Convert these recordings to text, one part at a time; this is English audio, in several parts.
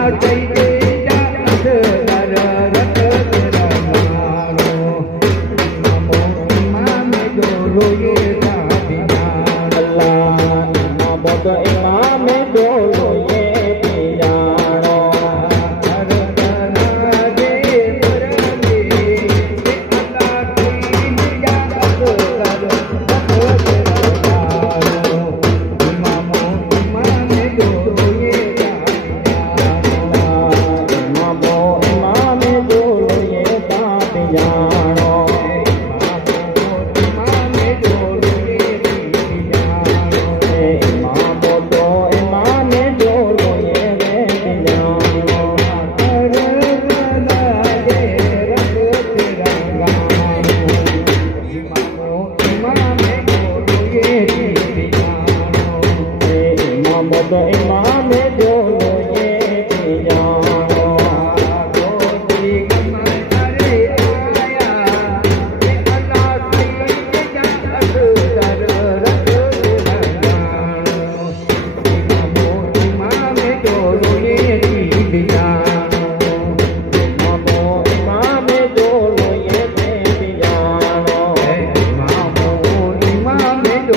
நாட்டை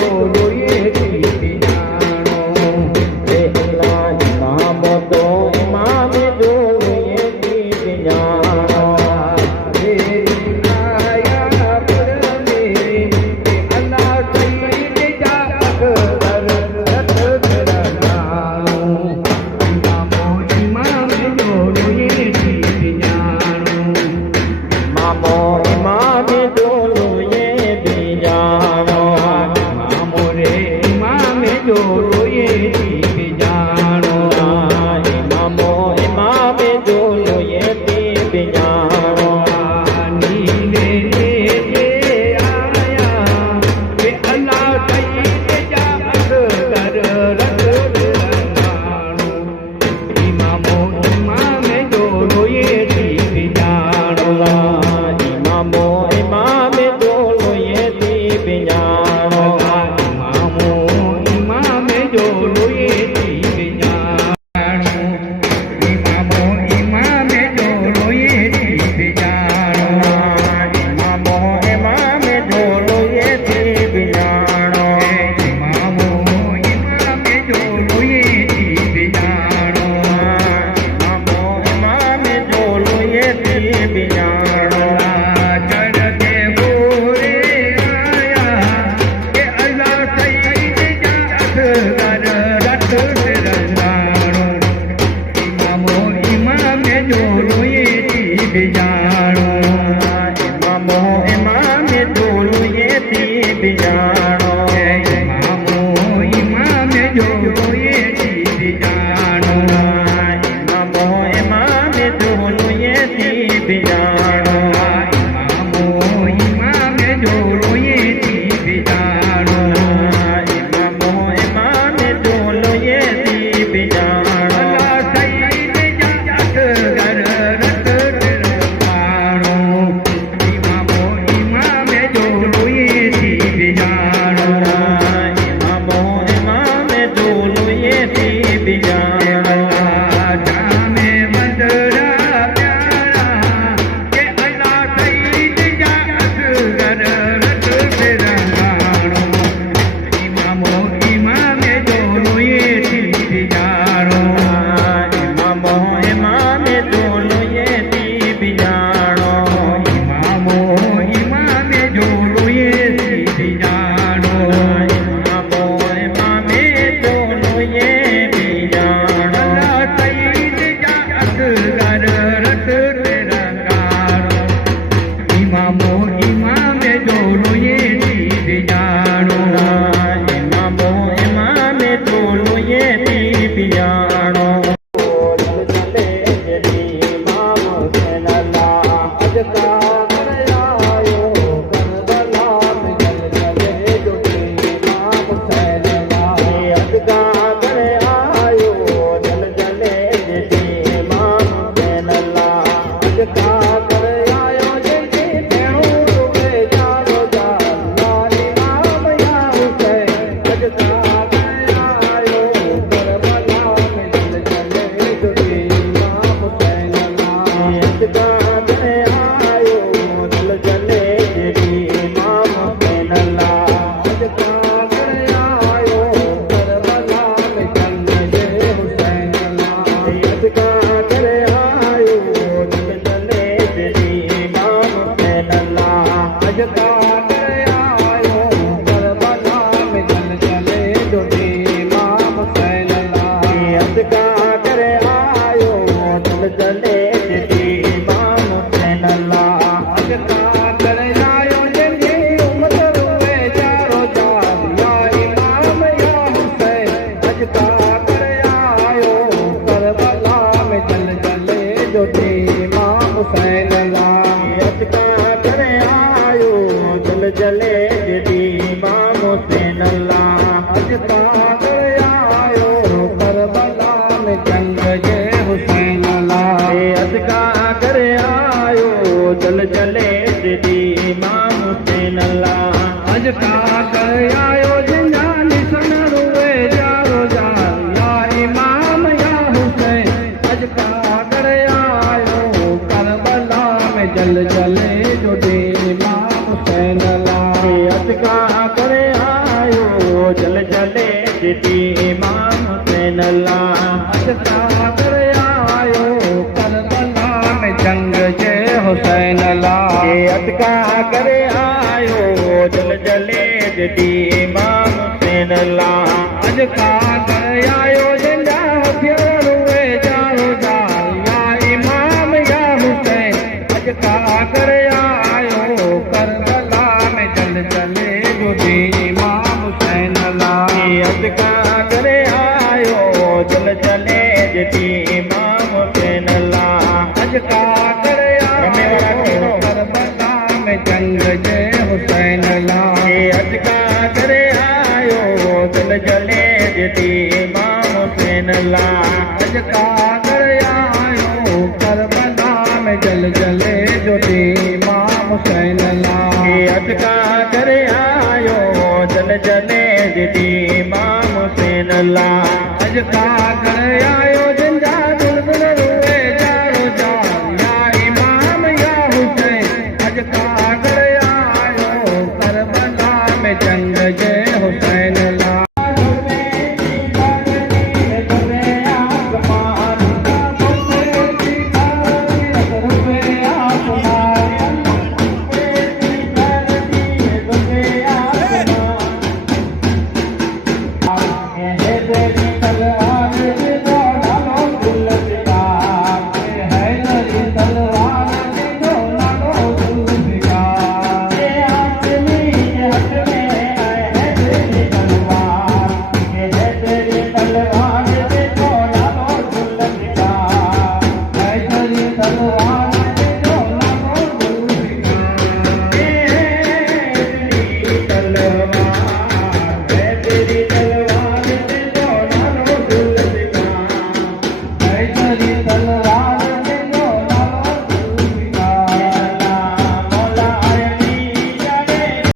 Oh, ya. Thank. अल्लाह गल गल